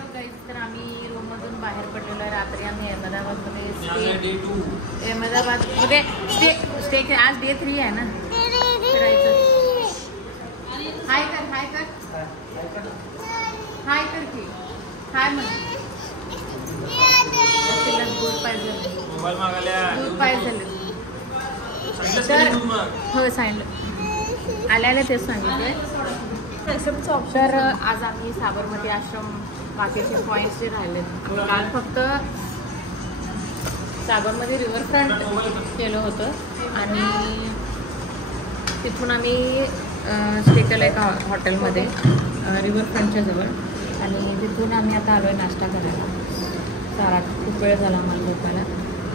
Hello guys, तर आम्ही रूममधून बाहेर पडलेलो आहे. रात्री आम्ही अहमदाबादमध्ये अहमदाबादमध्ये स्टे आज डे 3 आहे ना करायचं. हाय कर हाय कर हाय कर की हाय म्हण. तिला दूध पाहिजे दूध पाहिजे तर हो सांगितलं आल्याला तेच सांगितलं. तर आज आम्ही साबरमती आश्रम बाकीचे पॉईंट्स जे राहिले काल फक्त साबरमती रिव्हरफ्रंट केलं होतं आणि तिथून आम्ही स्टे केलं एका हॉटेलमध्ये रिव्हरफ्रंटच्या जवळ आणि तिथून आम्ही आता आलो आहे नाश्ता करायला. सारा खूप वेळ झाला आम्हाला झोपायला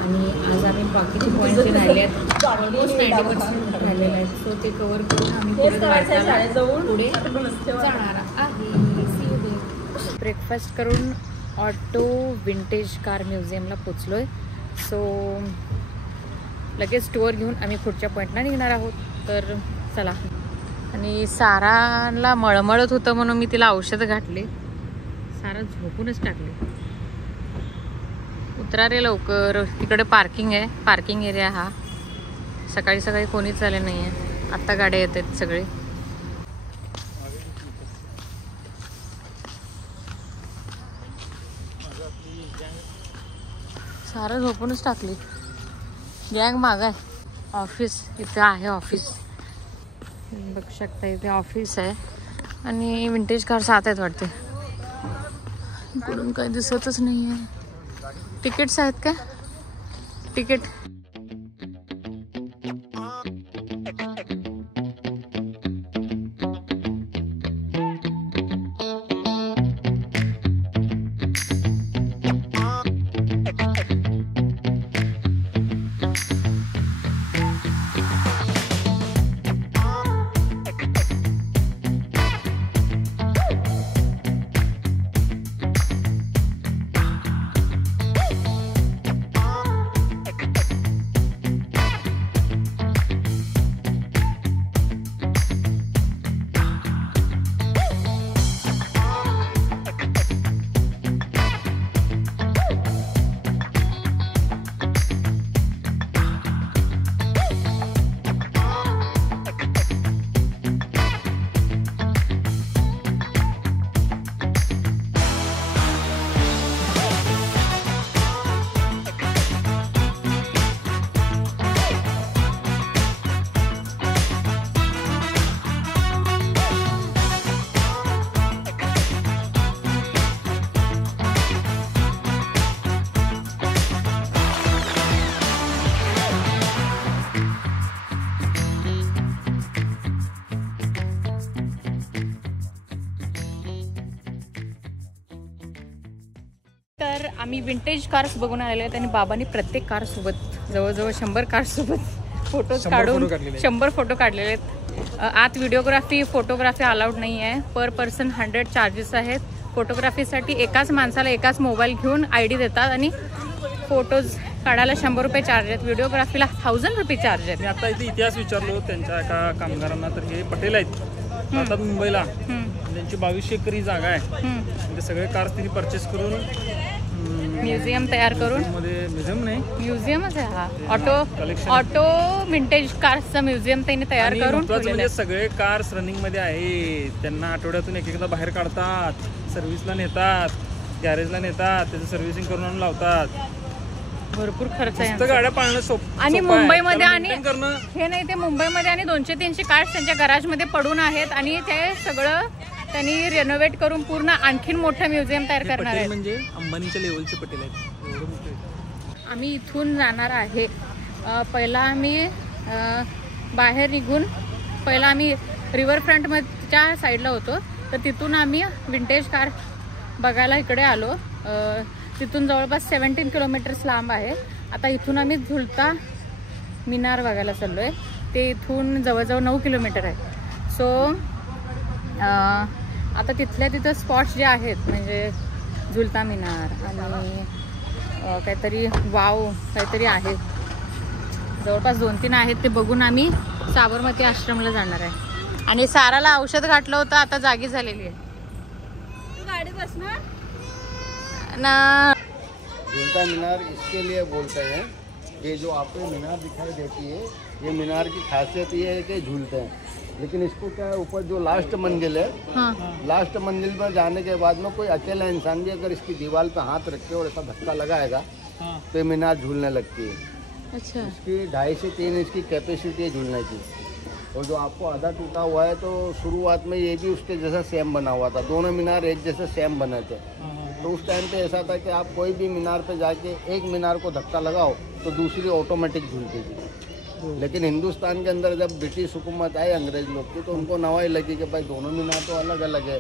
आणि आज आम्ही बाकीचे पॉईंट जे राहिले आहेत ऑलमोस्ट 90% राहिलेले आहेत. सो ते कवर करून आम्ही पुढे जाणार आहे. ब्रेकफास्ट करून ऑटो विंटेज कार म्युझियमला पोचलो आहे. सो लगेच टूर घेऊन आम्ही पुढच्या पॉईंटला निघणार आहोत. तर चला. आणि साराला मळमळत होतं म्हणून मी तिला औषधं घातले. सारा झोपूनच टाकले. उतरा रे लवकर. तिकडे पार्किंग आहे, पार्किंग एरिया हा. सकाळी सकाळी कोणीच आले नाही आहे. आत्ता गाड्या येत आहेत सगळे. सारं झोपूनच टाकली. गँग माग आहे. ऑफिस इथे आहे. ऑफिस बघू शकता इथे ऑफिस आहे आणि विंटेज कार्स आत आहेत वाटते. इकडून काही दिसतच नाही आहे. तिकीट्स आहेत का? तिकीट तर आम्ही विंटेज कार्स बघून आलेले आहेत आणि बाबांनी प्रत्येक कार सोबत जवळजवळ 100 कार्स सोबत फोटोज काढून 100 फोटो काढलेले आहेत. आत व्हिडिओग्राफी फोटोग्राफी अलाउड नाही आहे. पर पर्सन 100 चार्जेस आहेत. फोटोग्राफीसाठी एकाच माणसाला एकाच मोबाईल घेऊन ID देतात आणि फोटोज काढायला 100 रुपये चार्ज आहेत. व्हिडिओग्राफीला 1000 रुपये चार्ज आहेत. मी आता इथे इतिहास विचारलो त्यांच्या एका कामगारांना. तर हे पटेल आहेत आता मुंबईला. त्यांची 2200 एकरी जागा आहे. ते सगळे कार्स त्यांनी परचेस करून म्युझियम तयार करून म्युझियम नाही म्युझियमच आहे हा. ऑटो विंटेज कार्सचा म्युझियम त्यांनी तयार करून म्हणजे सगळे कार्स रनिंग मध्ये आहे. त्यांना आठवड्यातून एकदा बाहेर काढतात, सर्व्हिसला नेतात, गॅरेजला नेतात, त्याचं सर्व्हिसिंग करून आणून लावतात. भरपूर खर्च आहे. गाड्या पाळणं सोपं आणि मुंबईमध्ये आणि करणं हे नाही ते मुंबईमध्ये आणि 200-300 कार्स त्यांच्या गॅरेजमध्ये पडून आहेत आणि ते सगळं त्यांनी रेनोव्हेट करून पूर्ण आणखीन मोठं म्युझियम तयार करणार आहे. म्हणजे अंबानीच्या लेवलचे पटेल आहेत. आम्ही इथून जाणार आहे. पहिला आम्ही बाहेर निघून पहिला आम्ही रिव्हरफ्रंटच्या साईडला होतो. तर तिथून आम्ही विंटेज कार बघायला इकडे आलो. तिथून जवळपास 17 किलोमीटर्स लांब आहे. आता इथून आम्ही झुलता मिनार बघायला चाललो आहे. ते इथून जवळजवळ 9 किलोमीटर आहे. सो आता तिथल्या तिथं स्पॉट्स जे आहेत म्हणजे झुलता मिनार आणि काहीतरी वाव काहीतरी आहे जवळपास 2-3 आहेत. ते बघून आम्ही साबरमती आश्रमला जाणार आहे. आणि साराला औषध घातलं होतं आता जागी झालेली आहे. गाडी बसणार ना झूलता मीनार इसके लिए बोलते हैं, ये जो आपको मीनार दिखाई देती है, ये मीनार की खासियत ये है कि झूलते हैं। लेकिन इसको क्या है, ऊपर जो लास्ट मंजिल है, लास्ट मंजिल पर जाने के बाद में कोई अकेला इंसान भी अगर इसकी दीवार पे हाथ रख के और ऐसा धक्का लगाएगा तो ये मीनार झूलने लगती है। अच्छा। इसकी 2.5 से 3 इंच की कैपेसिटी है झूलने की। और जो आपको आधा टूटा हुआ है, तो शुरुआत में ये भी उसके जैसा सेम बना हुआ था, दोनों मीनार एक जैसे सेम बने थे। तो उस टाइम पे ऐसा था कि आप कोई भी मीनार पे जाके एक मीनार को धक्का लगाओ तो दूसरी ऑटोमेटिक झूलती थी। लेकिन हिंदुस्तान के अंदर जब ब्रिटिश हुकूमत आई अंग्रेज लोग की, तो उनको नवाई लगी कि भाई दोनों मीनार तो अलग अलग है,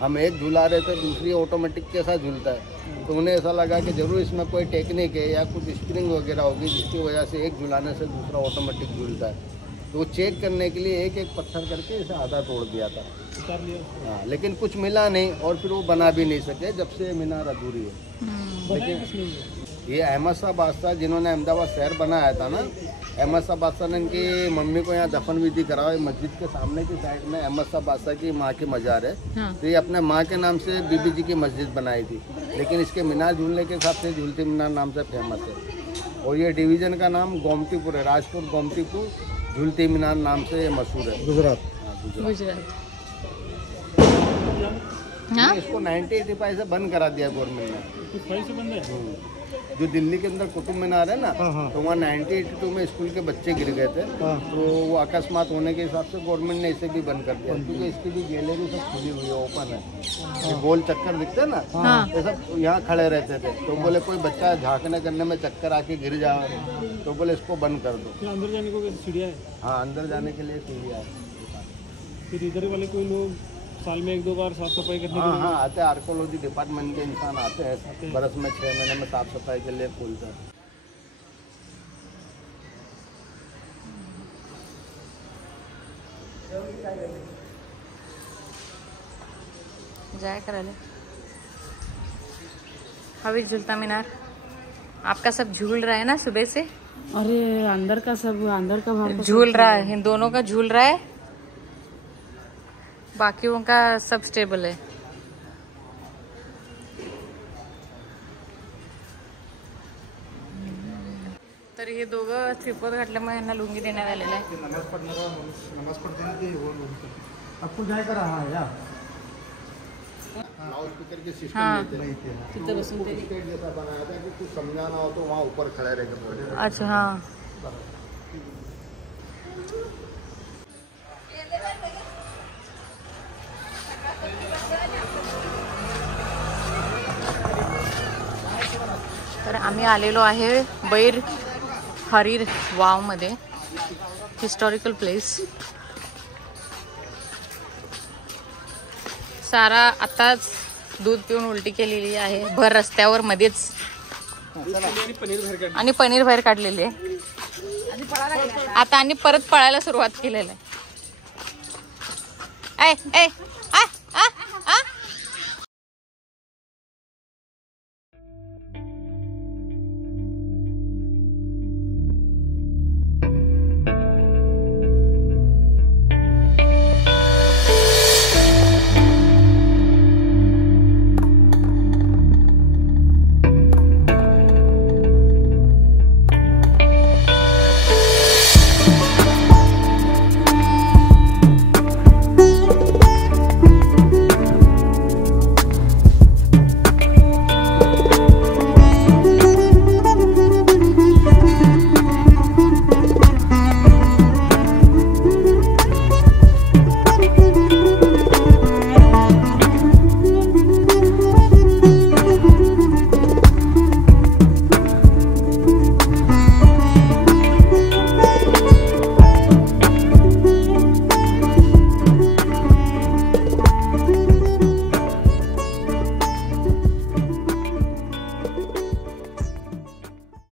हम एक झूला रहे थे, दूसरी ऑटोमेटिक कैसा झूलता है। तो उन्हें ऐसा लगा कि जरूर इसमें कोई टेक्निक है या कुछ स्प्रिंग वगैरह होगी जिसकी वजह से एक झूलाने से दूसरा ऑटोमेटिक झूलता है। तो वो चेक करने के लिए एक एक पत्थर करके इसे आधा तोड़ दिया था। हाँ, लेकिन कुछ मिला नहीं और फिर वो बना भी नहीं सके जब से मीनार अधूरी है। लेकिन ये अहमद शाह बादशाह जिन्होंने अहमदाबाद शहर बनाया था ना, अहमद शाह बादशाह ने इनकी मम्मी को यहाँ दफन विधि कराई। मस्जिद के सामने की साइड में अहमद शाह बादशाह की माँ की मजार है। तो ये अपने माँ के नाम से बीबी जी की मस्जिद बनाई थी, लेकिन इसके मीनार झूलने के हिसाब से झूलती मीनार नाम से फेमस है। और ये डिवीज़न का नाम गोमतीपुर है, राजपुर गोमतीपुर झूलती मीनार नाम से ये मशहूर है, गुजरात। गुजरात। इसको 1985 से बंद करा दिया गवर्नमेंट ने। जो दिल्ली के अंदर कुतुब मीनार है ना, तो वहाँ 1982 में स्कूल के बच्चे गिर गए थे। तो वो अकस्मात होने के हिसाब से गवर्नमेंट ने इसे भी बंद कर दिया, क्योंकि इसकी भी गैलरी सब खुली हुई है, ओपन है। ये गोल चक्कर दिखते हैं ना, ये सब यहाँ खड़े रहते थे। तो बोले कोई बच्चा झांकने करने में चक्कर आके गिर जाए, तो बोले इसको बंद कर दो। अंदर जाने को सीढ़ियाँ है? हाँ, अंदर जाने के लिए सीढ़ियाँ है। फिर इधर वाले कोई लोग साल में 1-2 बार साफ सफाई करने? हाँ, आते हैं। आर्कोलॉजी डिपार्टमेंट के इंसान आते हैं, बरस में 6 महीने में साफ सफाई के लिए खोलते हैं। जाए कराले अभी झूलता मीनार आपका सब झूल रहा है ना सुबह से? अरे अंदर का सब, अंदर का भाग झूल रहा है, इन दोनों का झूल रहा है, बाकी उनका सब स्टेबल है। तर हे दोघं त्रिपोत घातल्यामुळे यांना लुंगी देण्यात आलेला आहे। नमाज पढ़ने आपको जाए कर रहा है यार, लाउड स्पीकर के सिस्टम तिथं बसून ते जैसा बनाया था कि कुछ समझाना हो तो वहाँ ऊपर खड़े रहकर। अच्छा, हाँ। तर आम्ही आलेलो आहे बैर हरीर वाव मध्ये, हिस्टॉरिकल प्लेस। सारा आताच दूध पिऊन उलटी केलेली आहे भर रस्त्यावर मध्येच, आणि पनीर बाहेर काढलेली आहे आता, आणि परत पळायला सुरुवात केलेली आहे। ए ए आ